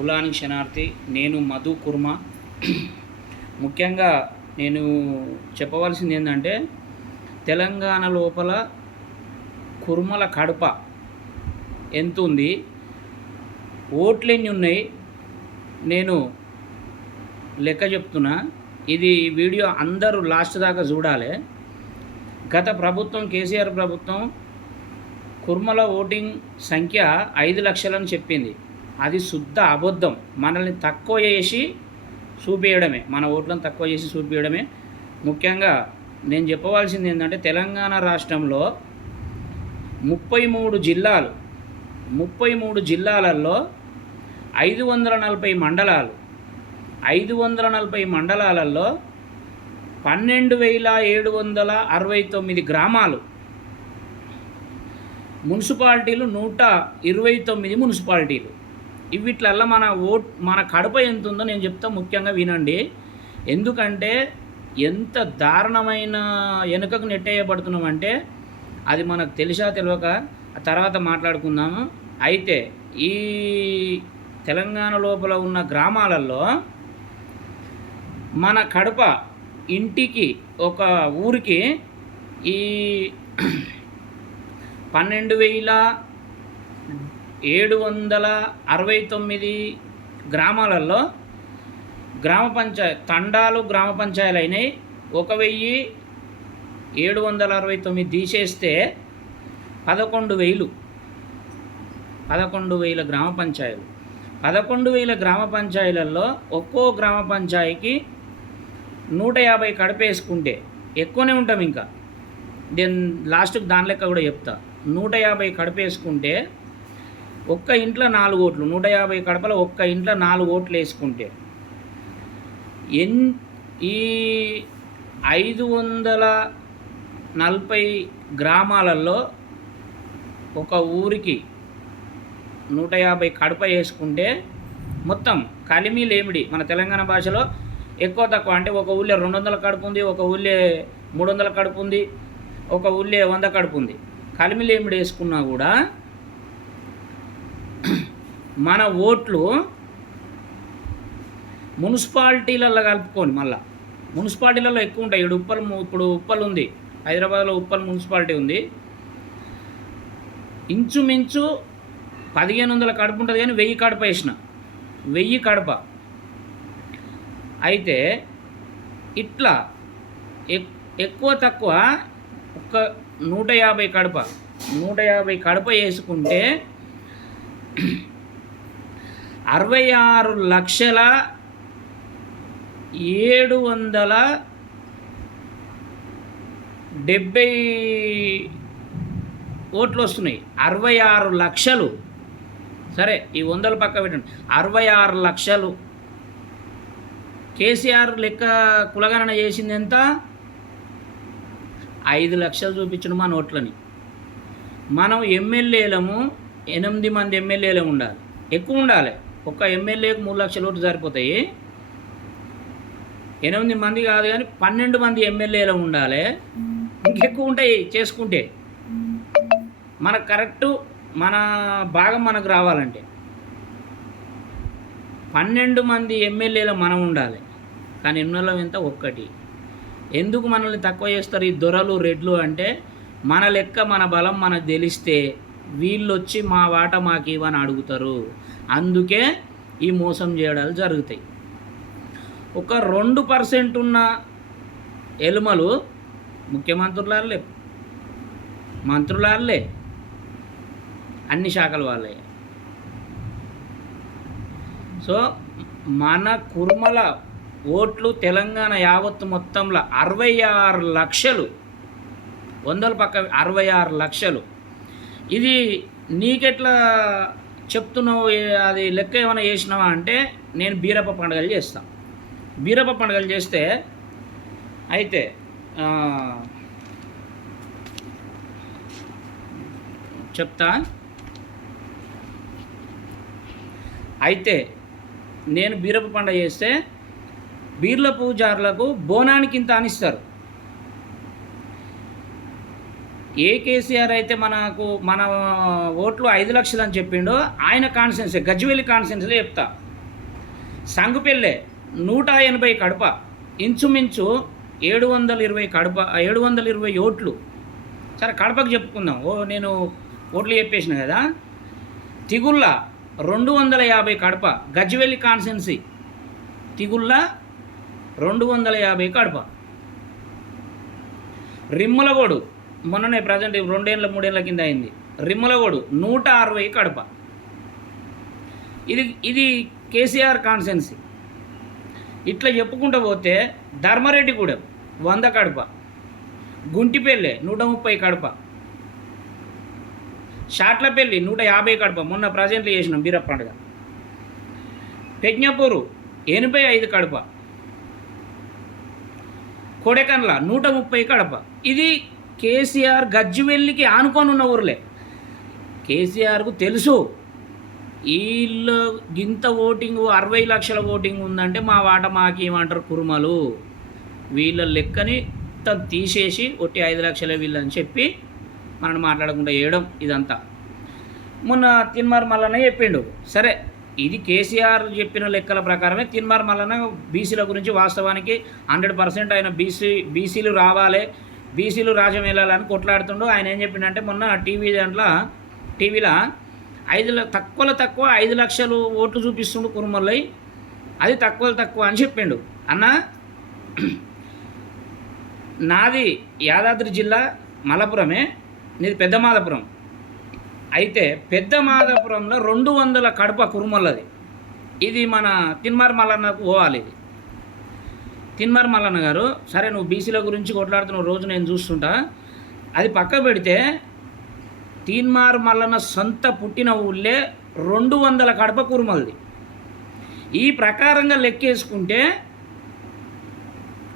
కులానికి శనార్థి నేను మధు కుర్మ. ముఖ్యంగా నేను చెప్పవలసింది ఏంటంటే తెలంగాణ లోపల కుర్మల కడప ఎంత ఉంది? ఓట్లు ఎన్ని ఉన్నాయి? నేను లెక్క చెప్తున్నా. ఇది వీడియో అందరూ లాస్ట్ దాకా చూడాలి. గత ప్రభుత్వం కేసీఆర్ ప్రభుత్వం కుర్మల ఓటింగ్ సంఖ్య ఐదు లక్షలని చెప్పింది. అది శుద్ధ అబద్ధం. మనల్ని తక్కువ చేసి చూపించడమే మన ఓట్లను తక్కువ చేసి చూపించడమే ముఖ్యంగా నేను చెప్పవలసింది ఏంటంటే తెలంగాణ రాష్ట్రంలో ముప్పై మూడు జిల్లాలు ముప్పై మూడు జిల్లాలలో ఐదు వందల నలభై మండలాలు ఐదు వందల నలభై మండలాలలో పన్నెండు వేల ఏడు వందల అరవై తొమ్మిది గ్రామాలు మున్సిపాలిటీలు నూట ఇరవై తొమ్మిది మున్సిపాలిటీలు. ఇవిట్లల్లో మన ఓట్ మన కడప ఎంత ఉందో నేను చెప్తా ముఖ్యంగా వినండి. ఎందుకంటే ఎంత దారుణమైన వెనుకకు నెట్టేయబడుతున్నామంటే అది మనకు తెలిసా తెలియక తర్వాత మాట్లాడుకుందాము. అయితే ఈ తెలంగాణ లోపల ఉన్న గ్రామాలలో మన కడప ఇంటికి ఒక ఊరికి ఈ పన్నెండు వేల ఏడు వందల అరవై తొమ్మిది గ్రామాలలో గ్రామ పంచాయత్ తండాలు గ్రామ పంచాయతీలు అయినాయి ఒక వెయ్యి ఏడు వందల అరవై తొమ్మిది తీసేస్తే పదకొండు వేలు. పదకొండు వేల గ్రామ పంచాయతీలు. పదకొండు వేల గ్రామ పంచాయతీలలో ఒక్కో గ్రామ పంచాయతీకి నూట యాభై కడపేసుకుంటే ఎక్కువనే ఉంటాం ఇంకా. దెన్ లాస్ట్కి దాని లెక్క కూడా చెప్తా. నూట యాభై కడపేసుకుంటే ఒక్క ఇంట్లో నాలుగు ఓట్లు నూట యాభై కడపలో ఒక్క ఇంట్లో నాలుగు ఓట్లు వేసుకుంటే ఎన్ ఈ ఐదు వందల నలభై గ్రామాలలో ఒక ఊరికి నూట యాభై కడప వేసుకుంటే మొత్తం కలిమి లేమిడి మన తెలంగాణ భాషలో ఎక్కువ తక్కువ. అంటే ఒక ఊళ్ళో రెండు వందల కడుపు ఉంది ఒక ఊళ్ళో మూడు వందల కడుపు ఉంది ఒక ఊళ్ళో వంద కడుపు ఉంది. కలిమి లేమిడి వేసుకున్నా కూడా మన ఓట్లు మున్సిపాలిటీలలో కలుపుకొని మళ్ళా. మున్సిపాలిటీలలో ఎక్కువ ఉంటాయి. ఇప్పుడు ఉప్పల్ ఇప్పుడు ఉప్పల్ ఉంది. హైదరాబాద్లో ఉప్పల్ మున్సిపాలిటీ ఉంది. ఇంచుమించు పదిహేను వందల కడుపు ఉంటుంది కానీ వెయ్యి కడప వేసిన. వెయ్యి కడప. అయితే ఇట్లా ఎక్కువ తక్కువ ఒక నూట యాభై కడప. నూట యాభై కడప వేసుకుంటే అరవై ఆరు లక్షల ఏడు వందల డెబ్బై ఓట్లు వస్తున్నాయి. అరవై ఆరు లక్షలు. సరే ఈ వందలు పక్క పెట్టండి. అరవై ఆరు లక్షలు. కేసీఆర్ లెక్క కులగణన చేసింది ఎంత? ఐదు లక్షలు చూపించడం మా నోట్లని. మనం ఎమ్మెల్యేలము ఎనిమిది మంది ఎమ్మెల్యేలు ఉండాలి. ఎక్కువ ఉండాలి. ఒక్క ఎమ్మెల్యేకి మూడు లక్షల ఓట్లు సరిపోతాయి. ఎనిమిది మంది కాదు కానీ పన్నెండు మంది ఎమ్మెల్యేలు ఉండాలి. ఇంకెక్కువ ఉంటాయి చేసుకుంటే. మనకు కరెక్టు మన భాగం మనకు రావాలంటే. పన్నెండు మంది ఎమ్మెల్యేలు మనం ఉండాలి. కానీ ఎన్నోళ్ళం ఎంత? ఒక్కటి. ఎందుకు మనల్ని తక్కువ చేస్తారు ఈ దొరలు రెడ్లు అంటే మన లెక్క మన బలం మనకు తెలిస్తే వీళ్ళు వచ్చి మా వాట మాకు ఇవ్వని అడుగుతారు. అందుకే ఈ మోసం చేయడాలు జరుగుతాయి. ఒక రెండు పర్సెంట్ ఉన్న ఎలుమలు ముఖ్యమంత్రులాలే మంత్రులాలే అన్ని శాఖల వాళ్ళే. సో మన కుర్మల ఓట్లు తెలంగాణ యావత్తు మొత్తంలో అరవై ఆరు లక్షలు వందల పక్క అరవై ఆరు లక్షలు ఇది నీకెట్లా చెప్తున్నావు? అది లెక్క ఏమైనా చేసినావా అంటే నేను బీరప్ప పండుగలు చేస్తాను బీరప్ప పండుగలు చేస్తే అయితే చెప్తా. అయితే నేను బీరప్ప పండుగ చేస్తే బీర్ల పూజారులకు బోనానికి ఇంత అనిస్తారు ఏ కేసీఆర్ అయితే మనకు మన ఓట్లు ఐదు లక్షలు అని చెప్పిండో ఆయన కాన్సెన్స్ గజ్వేలి కాన్సెన్స్లో చెప్తా. సంగుపెల్లె నూట ఎనభై కడప ఇంచుమించు ఏడు వందల ఇరవై కడప ఏడు వందల ఇరవై ఓట్లు. సరే కడపకు చెప్పుకుందాం. ఓ నేను ఓట్లు చెప్పేసిన కదా. తిగుళ్ళ రెండు వందల యాభై కడప గజ్వెల్లి కాన్సెన్సీ తిగుళ్ళ రెండు వందల యాభై కడప. రిమ్మలగోడు మొన్ననే ప్రజెంట్ రెండేళ్ళ మూడేళ్ళ కింద అయింది. రిమ్మలగోడు నూట అరవై కడప. ఇది ఇది కేసీఆర్ కాన్సెన్సీ ఇట్లా చెప్పుకుంటూ పోతే ధర్మారెడ్డిగూడెం వంద కడప. గుంటిపల్లె నూట ముప్పై కడప. షాట్లపల్లి నూట యాభై కడప. మొన్న ప్రజెంట్లు చేసినాం బీరప్ప పండుగ. పెజ్ఞపూరు ఎనభై ఐదు కడప. కొడకన్ల నూట ముప్పై కడప. ఇది కేసీఆర్ గజ్జివెల్లికి ఆనుకొని ఉన్న ఊర్లే. కేసీఆర్కు తెలుసు వీళ్ళు గింత ఓటింగ్ అరవై లక్షల ఓటింగ్ ఉందంటే మా వాట మాకేమంటారు కురుమలు. వీళ్ళ లెక్కని మొత్తం తీసేసి ఒట్టి ఐదు లక్షలే వీళ్ళని చెప్పి మనల్ని మాట్లాడకుండా వేయడం ఇదంతా. మొన్న తిన్మార్ మల్లన్న చెప్పిండు సరే ఇది కేసీఆర్ చెప్పిన లెక్కల ప్రకారమే తిన్మార్ మల్లన్న బీసీల గురించి వాస్తవానికి హండ్రెడ్ పర్సెంట్ ఆయన బీసీ బీసీలు రావాలి బీసీలు రాజ్యం వెళ్ళాలని కొట్లాడుతుండు. ఆయన ఏం చెప్పిండంటే మొన్న టీవీ దాంట్లో టీవీలో ఐదు ల- తక్కువలో తక్కువ ఐదు లక్షలు ఓట్లు చూపిస్తుండు కురుమల్లై. అది తక్కువలో తక్కువ అని చెప్పిండు. అన్న నాది యాదాద్రి జిల్లా మలపురమే నీది పెద్ద మాధపురం అయితే పెద్ద మాధపురంలో రెండు వందల కడప కురుమల్లది. ఇది మన తిన్మార్ మల్లన్నకు పోవాలి ఇది. తిన్మార్ మల్లన్న గారు సరే నువ్వు బీసీల గురించి కొట్లాడుతున్న రోజు నేను చూస్తుంటా. అది పక్క పెడితే తీన్మార్ మల్లన్న సొంత పుట్టిన ఊళ్ళే రెండు వందల కడప కురుమలది. ఈ ప్రకారంగా లెక్కేసుకుంటే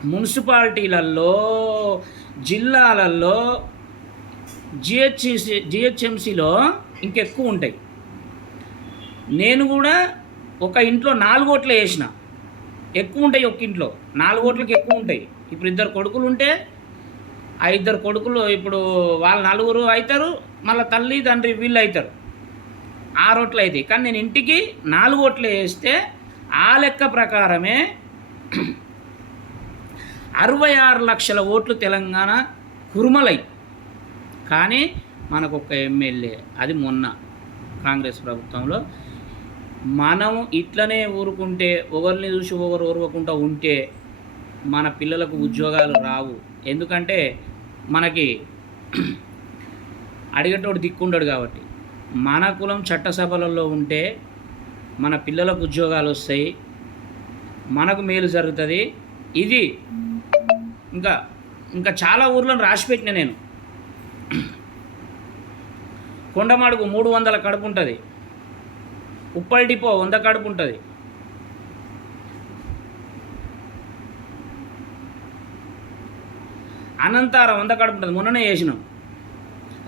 మున్సిపాలిటీలలో జిల్లాలలో జిహెచ్సి జిహెచ్ఎంసీలో ఇంకెక్కువ ఉంటాయి. నేను కూడా ఒక ఇంట్లో నాలుగోట్లు వేసిన. ఎక్కువ ఉంటాయి ఒక ఇంట్లో నాలుగు ఓట్లకి ఎక్కువ ఉంటాయి ఇప్పుడు ఇద్దరు కొడుకులు ఉంటే ఆ ఇద్దరు కొడుకులు ఇప్పుడు వాళ్ళ నలుగురు అవుతారు మళ్ళీ తల్లి తండ్రి వీళ్ళు అవుతారు ఆరు ఓట్లు అవుతాయి కానీ నేను ఇంటికి నాలుగు ఓట్లు వేస్తే ఆ లెక్క ప్రకారమే అరవై ఆరు లక్షల ఓట్లు తెలంగాణ కురుమలై. కానీ మనకు ఒక ఎమ్మెల్యే అది మొన్న కాంగ్రెస్ ప్రభుత్వంలో మనం ఇట్లనే ఊరుకుంటే ఒకరిని చూసి ఒకరు ఊరుకోకుండా ఉంటే మన పిల్లలకు ఉద్యోగాలు రావు. ఎందుకంటే మనకి అడిగేటోడు దిక్కుండడు కాబట్టి. మన కులం చట్టసభలలో ఉంటే మన పిల్లలకు ఉద్యోగాలు వస్తాయి మనకు మేలు జరుగుతుంది. ఇది ఇంకా ఇంకా చాలా ఊర్లను రాసిపెట్టిన నేను. కొండమాడుకు మూడు వందల కడుపు ఉంటుంది. ఉప్పల్ డిపో వంద కడుపు ఉంటుంది. అనంతారం వంద కడుపు ఉంటుంది. మొన్ననే చేసినాం.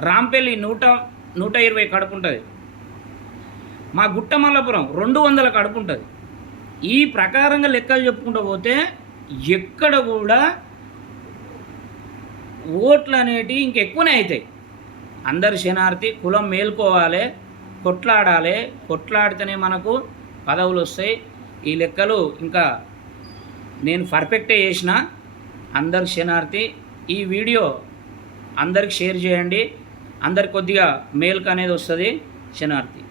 రాంపల్లి నూట నూట ఇరవై కడుపు ఉంటుంది. మా గుట్టమల్లపురం రెండు వందల కడుపు ఉంటుంది. ఈ ప్రకారంగా లెక్కలు చెప్పుకుంటూ పోతే ఎక్కడ కూడా ఓట్లు అనేటివి ఇంకెక్కువనే అవుతాయి అందరు శనార్థి కులం మేల్కోవాలి. కొట్లాడాలి కొట్లాడితేనే మనకు పదవులు వస్తాయి. ఈ లెక్కలు ఇంకా నేను పర్ఫెక్టే చేసిన. అందరు క్షణార్థి ఈ వీడియో అందరికి షేర్ చేయండి. అందరి కొద్దిగా మేల్క్ అనేది వస్తుంది. క్షణార్థి